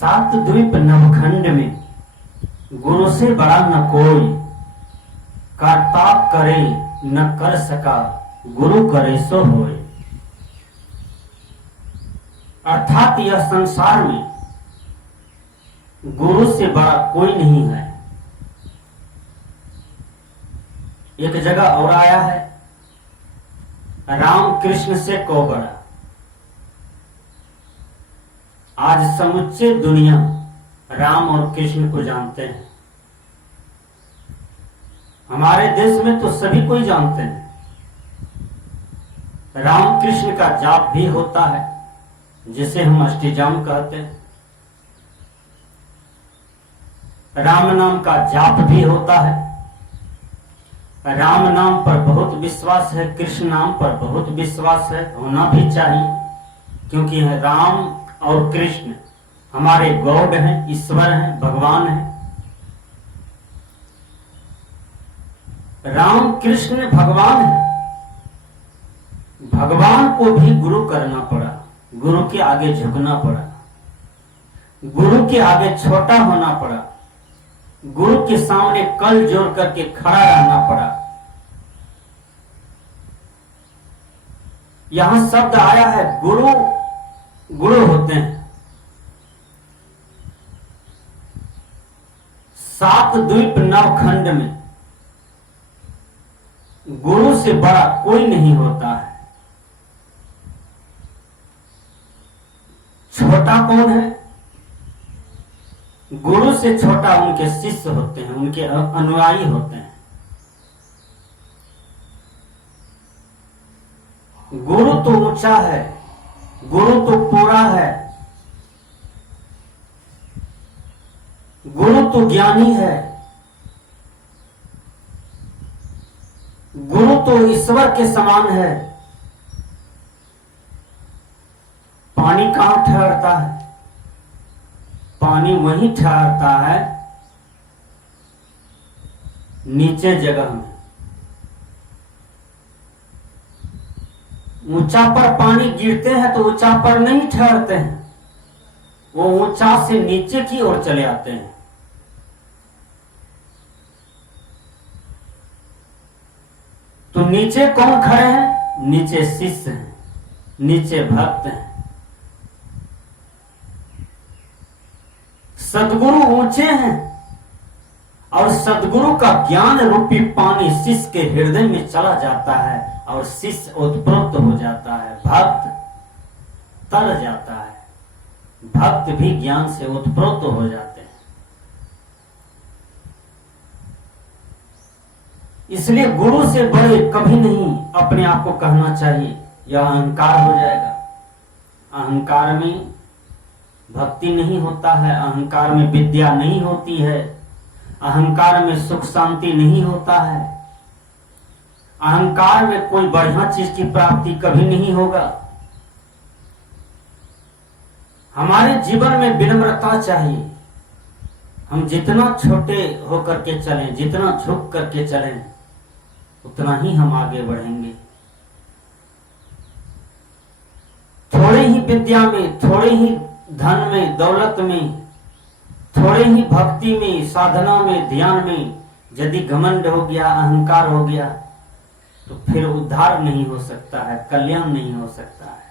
सात द्वीप नवखंड में गुरु से बड़ा न कोई, करताप करे न कर सका गुरु करे सो होए। अर्थात यह संसार में गुरु से बड़ा कोई नहीं है। एक जगह और आया है, राम कृष्ण से को बड़ा। आज समुच्चे दुनिया राम और कृष्ण को जानते हैं। हमारे देश में तो सभी कोई जानते हैं। राम कृष्ण का जाप भी होता है, जिसे हम अष्टजाम कहते हैं। राम नाम का जाप भी होता है। राम नाम पर बहुत विश्वास है, कृष्ण नाम पर बहुत विश्वास है, होना भी चाहिए, क्योंकि राम और कृष्ण हमारे गॉड हैं, ईश्वर हैं, भगवान हैं। राम कृष्ण भगवान है। भगवान को भी गुरु करना पड़ा, गुरु के आगे झुकना पड़ा, गुरु के आगे छोटा होना पड़ा, गुरु के सामने कल जोड़ करके खड़ा रहना पड़ा। यहां शब्द आया है गुरु, गुरु होते हैं। सात द्वीप नवखंड में गुरु से बड़ा कोई नहीं होता है। छोटा कौन है? गुरु से छोटा उनके शिष्य होते हैं, उनके अनुयायी होते हैं। गुरु तो ऊंचा है, गुरु तो पूरा है, गुरु तो ज्ञानी है, गुरु तो ईश्वर के समान है। पानी कहां ठहरता है? पानी वहीं ठहरता है नीचे जगह में। ऊंचा पर पानी गिरते हैं तो ऊंचा पर नहीं ठहरते हैं, वो ऊंचा से नीचे की ओर चले आते हैं। तो नीचे कौन खड़े हैं? नीचे शिष्य हैं, नीचे भक्त हैं। सदगुरु ऊंचे हैं और सदगुरु का ज्ञान रूपी पानी शिष्य के हृदय में चला जाता है और शिष्य उत्प्रोत हो जाता है, भक्त तर जाता है। भक्त भी ज्ञान से उत्प्रोत हो जाते हैं। इसलिए गुरु से बड़े कभी नहीं अपने आप को कहना चाहिए, यह अहंकार हो जाएगा। अहंकार में भक्ति नहीं होता है, अहंकार में विद्या नहीं होती है, अहंकार में सुख शांति नहीं होता है, अहंकार में कोई बढ़िया चीज की प्राप्ति कभी नहीं होगा। हमारे जीवन में विनम्रता चाहिए। हम जितना छोटे होकर के चलें, जितना झुक करके चलें, उतना ही हम आगे बढ़ेंगे। थोड़े ही विद्या में, थोड़े ही धन में, दौलत में, थोड़े ही भक्ति में, साधना में, ध्यान में यदि घमंड हो गया, अहंकार हो गया, तो फिर उद्धार नहीं हो सकता है, कल्याण नहीं हो सकता है।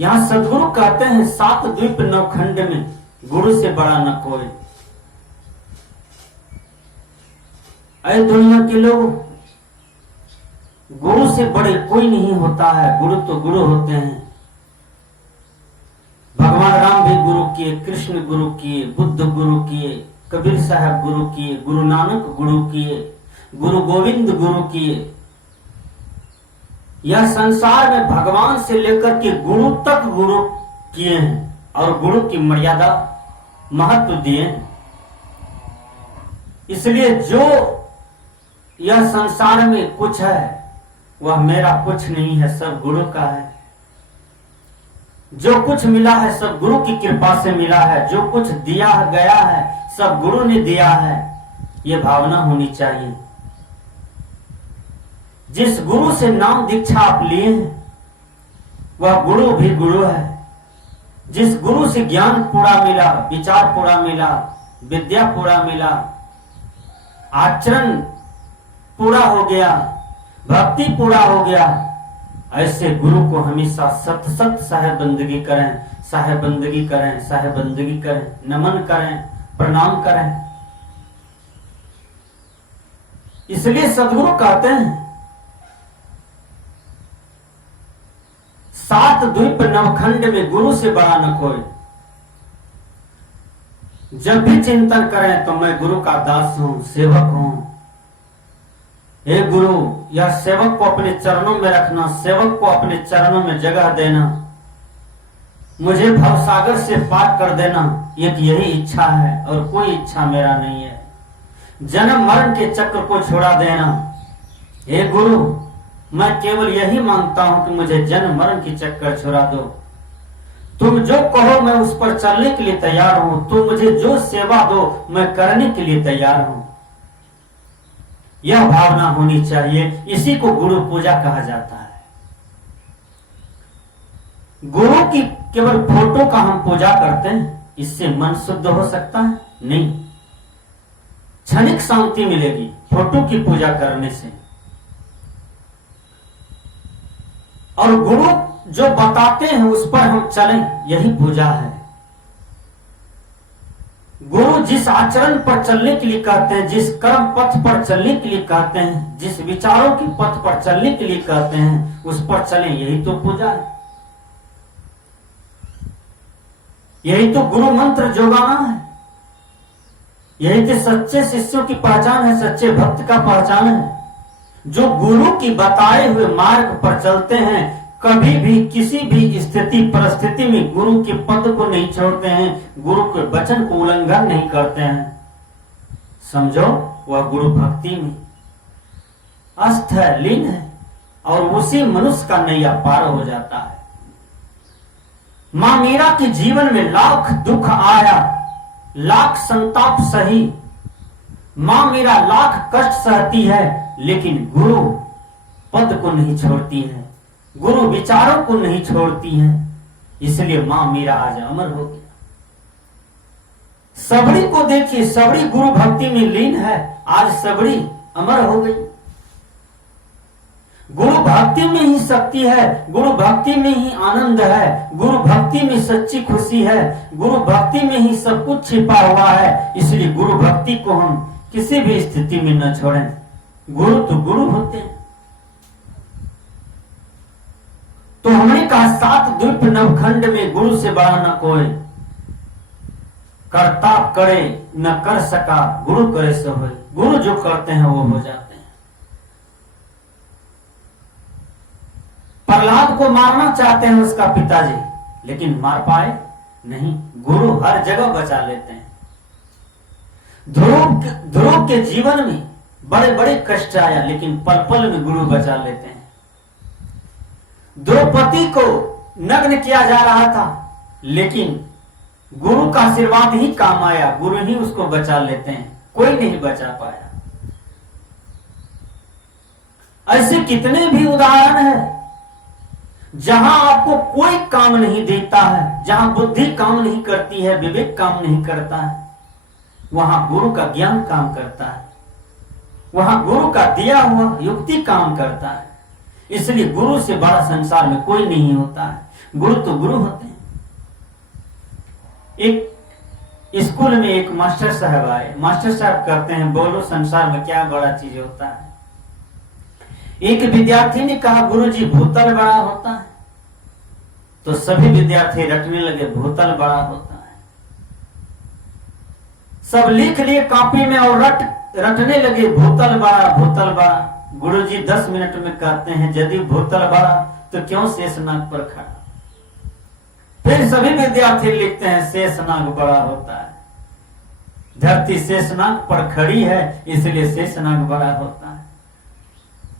यहां सदगुरु कहते हैं सात द्वीप नवखंड में गुरु से बड़ा न कोई। अरे दुनिया के लोग, गुरु से बड़े कोई नहीं होता है। गुरु तो गुरु होते हैं। भगवान राम भी गुरु किए, कृष्ण गुरु किए, बुद्ध गुरु किए, कबीर साहब गुरु किए, गुरु नानक गुरु किए, गुरु गोविंद गुरु किए। यह संसार में भगवान से लेकर के गुरु तक गुरु किए हैं और गुरु की मर्यादा महत्व दिए हैं। इसलिए जो यह संसार में कुछ है वह मेरा कुछ नहीं है, सब गुरु का है। जो कुछ मिला है सब गुरु की कृपा से मिला है, जो कुछ दिया गया है सब गुरु ने दिया है। ये भावना होनी चाहिए। जिस गुरु से नाम दीक्षा आप लिए हैं वह गुरु भी गुरु है। जिस गुरु से ज्ञान पूरा मिला, विचार पूरा मिला, विद्या पूरा मिला, आचरण पूरा हो गया, भक्ति पूरा हो गया, ऐसे गुरु को हमेशा सत सत साहेबंदगी करें, साहेबंदगी करें, साहेबंदगी करें, नमन करें, प्रणाम करें। इसलिए सदगुरु कहते हैं, 7 द्वीप नवखंड में गुरु से बड़ा न कोई। जब भी चिंतन करें तो मैं गुरु का दास हूं, सेवक हूं। हे गुरु, यह सेवक को अपने चरणों में रखना, सेवक को अपने चरणों में जगह देना, मुझे भवसागर से पार कर देना, एक यही इच्छा है और कोई इच्छा मेरा नहीं है। जन्म मरण के चक्र को छोड़ा देना। हे गुरु, मैं केवल यही मांगता हूं कि मुझे जन्म मरण की चक्कर छुड़ा दो। तुम जो कहो मैं उस पर चलने के लिए तैयार हूं, तुम मुझे जो सेवा दो मैं करने के लिए तैयार हूं। यह भावना होनी चाहिए। इसी को गुरु पूजा कहा जाता है। गुरु की केवल फोटो का हम पूजा करते हैं, इससे मन शुद्ध हो सकता है? नहीं। क्षणिक शांति मिलेगी फोटो की पूजा करने से। और गुरु जो बताते हैं उस पर हम चलें, यही पूजा है। गुरु जिस आचरण पर चलने के लिए कहते हैं, जिस कर्म पथ पर चलने के लिए कहते हैं, जिस विचारों की पथ पर चलने के लिए कहते हैं, उस पर चलें, यही तो पूजा है। यही तो गुरु मंत्र जोगाना है। यही तो सच्चे शिष्यों की पहचान है, सच्चे भक्त का पहचान है। जो गुरु की बताए हुए मार्ग पर चलते हैं, कभी भी किसी भी स्थिति परिस्थिति में गुरु के पद को नहीं छोड़ते हैं, गुरु के वचन को उल्लंघन नहीं करते हैं। समझो, वह गुरु भक्ति में अस्त है, लीन है, और उसी मनुष्य का नैया पार हो जाता है। मां मीरा के जीवन में लाख दुख आया, लाख संताप सही, मां मीरा लाख कष्ट सहती है, लेकिन गुरु पद को नहीं छोड़ती है, गुरु विचारों को नहीं छोड़ती है। इसलिए मां मीरा आज अमर हो गया। सबड़ी को देखिए, सबड़ी गुरु भक्ति में लीन है, आज सबड़ी अमर हो गई। गुरु भक्ति में ही शक्ति है, गुरु भक्ति में ही आनंद है, गुरु भक्ति में सच्ची खुशी है, गुरु भक्ति में ही सब कुछ छिपा हुआ है। इसलिए गुरु भक्ति को हम किसी भी स्थिति में न छोड़ें। गुरु तो गुरु होते हैं। तो हमने कहा 7 द्वीप नवखंड में गुरु से बड़ा न कोई। करता करे न कर सका, गुरु करे सो होय। गुरु जो करते हैं वो हो जाते हैं। प्रहलाद को मारना चाहते हैं उसका पिताजी, लेकिन मार पाए नहीं। गुरु हर जगह बचा लेते हैं। ध्रुव के जीवन में बड़े बड़े कष्ट आया, लेकिन पल पल में गुरु बचा लेते हैं। द्रौपदी को नग्न किया जा रहा था, लेकिन गुरु का आशीर्वाद ही काम आया, गुरु ही उसको बचा लेते हैं, कोई नहीं बचा पाया। ऐसे कितने भी उदाहरण हैं जहां आपको कोई काम नहीं देता है, जहां बुद्धि काम नहीं करती है, विवेक काम नहीं करता है, वहां गुरु का ज्ञान काम करता है, वहां गुरु का दिया हुआ युक्ति काम करता है। इसलिए गुरु से बड़ा संसार में कोई नहीं होता है। गुरु तो गुरु होते हैं। एक स्कूल में एक मास्टर साहब आए। मास्टर साहब कहते हैं, बोलो संसार में क्या बड़ा चीज होता है। एक विद्यार्थी ने कहा, गुरुजी भूतल बड़ा होता है। तो सभी विद्यार्थी रटने लगे, भूतल बड़ा होता है। सब लिख लिए कॉपी में और रटने लगे, भूतल बड़ा, भूतल बड़ा। गुरुजी 10 मिनट में कहते हैं, यदि भूतल बड़ा तो क्यों शेषनाग पर खड़ा। फिर सभी विद्यार्थी लिखते हैं, शेषनाग बड़ा होता है। धरती शेषनाग पर खड़ी है, इसलिए शेषनाग बड़ा होता है।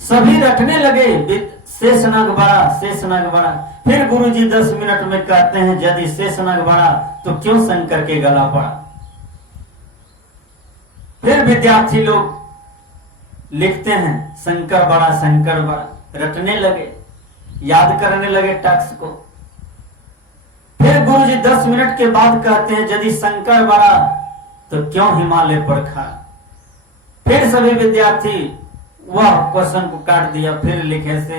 सभी रटने लगे, शेषनाग बड़ा, शेषनाग बड़ा। फिर गुरुजी 10 मिनट में कहते हैं, यदि शेषनाग बड़ा तो क्यों शंकर के गला पड़ा। फिर विद्यार्थी लोग लिखते हैं, शंकर बड़ा, शंकर बड़ा। रटने लगे, याद करने लगे टैक्स को। फिर गुरुजी 10 मिनट के बाद कहते हैं यदि शंकर बड़ा तो क्यों हिमालय पर खड़ा। फिर सभी विद्यार्थी वह क्वेश्चन को काट दिया, फिर लिखे से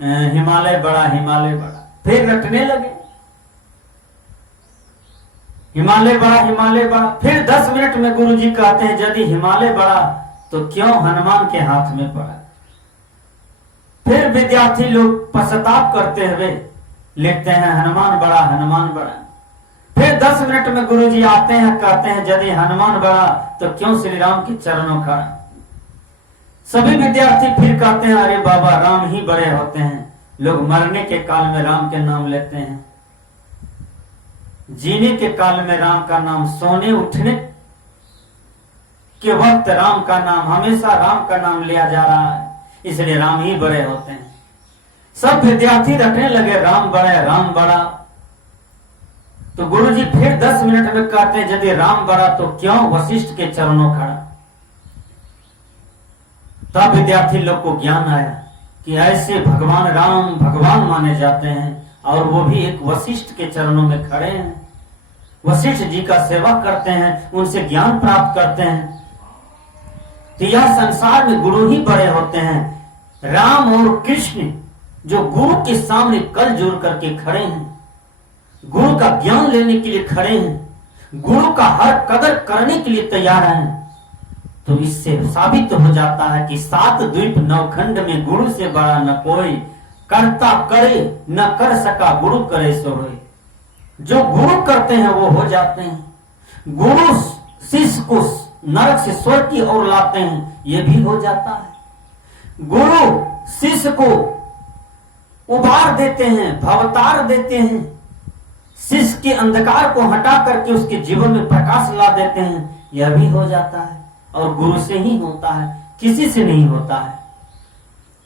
हिमालय बड़ा, हिमालय बड़ा, फिर रटने लगे हिमालय बड़ा, हिमालय बड़ा। फिर 10 मिनट में गुरुजी कहते हैं यदि हिमालय बड़ा तो क्यों हनुमान के हाथ में पड़ा। फिर विद्यार्थी लोग पश्चाताप करते हुए लिखते हैं हनुमान बड़ा, हनुमान बड़ा। फिर 10 मिनट में गुरुजी आते हैं, कहते हैं यदि हनुमान बड़ा तो क्यों श्री राम के चरणों खड़ा। सभी विद्यार्थी फिर कहते हैं अरे बाबा राम ही बड़े होते हैं, लोग मरने के काल में राम के नाम लेते हैं, जीने के काल में राम का नाम, सोने उठने के वक्त राम का नाम, हमेशा राम का नाम लिया जा रहा है, इसलिए राम ही बड़े होते हैं। सब विद्यार्थी रटने लगे राम बड़ा, राम बड़ा। तो गुरुजी फिर 10 मिनट में कहते हैं यदि राम बड़ा तो क्यों वशिष्ठ के चरणों खड़ा। तब विद्यार्थी लोग को ज्ञान आया कि ऐसे भगवान राम भगवान माने जाते हैं और वो भी एक वशिष्ठ के चरणों में खड़े हैं, वशिष्ठ जी का सेवा करते हैं, उनसे ज्ञान प्राप्त करते हैं। तो यह संसार में गुरु ही बड़े होते हैं। राम और कृष्ण जो गुरु के सामने कल जोड़ करके खड़े हैं, गुरु का ज्ञान लेने के लिए खड़े हैं, गुरु का हर कदर करने के लिए तैयार हैं, तो इससे साबित तो हो जाता है कि 7 द्वीप 9 खंड में गुरु से बड़ा न कोई, करता करे न कर सका गुरु करे सो होए। जो गुरु करते हैं वो हो जाते हैं। गुरु शिष्य को नरक से स्वर्ग की ओर लाते हैं, ये भी हो जाता है। गुरु शिष्य को उबार देते हैं, भवतार देते हैं, शिष्य के अंधकार को हटा करके उसके जीवन में प्रकाश ला देते हैं, यह भी हो जाता है। और गुरु से ही होता है, किसी से नहीं होता है।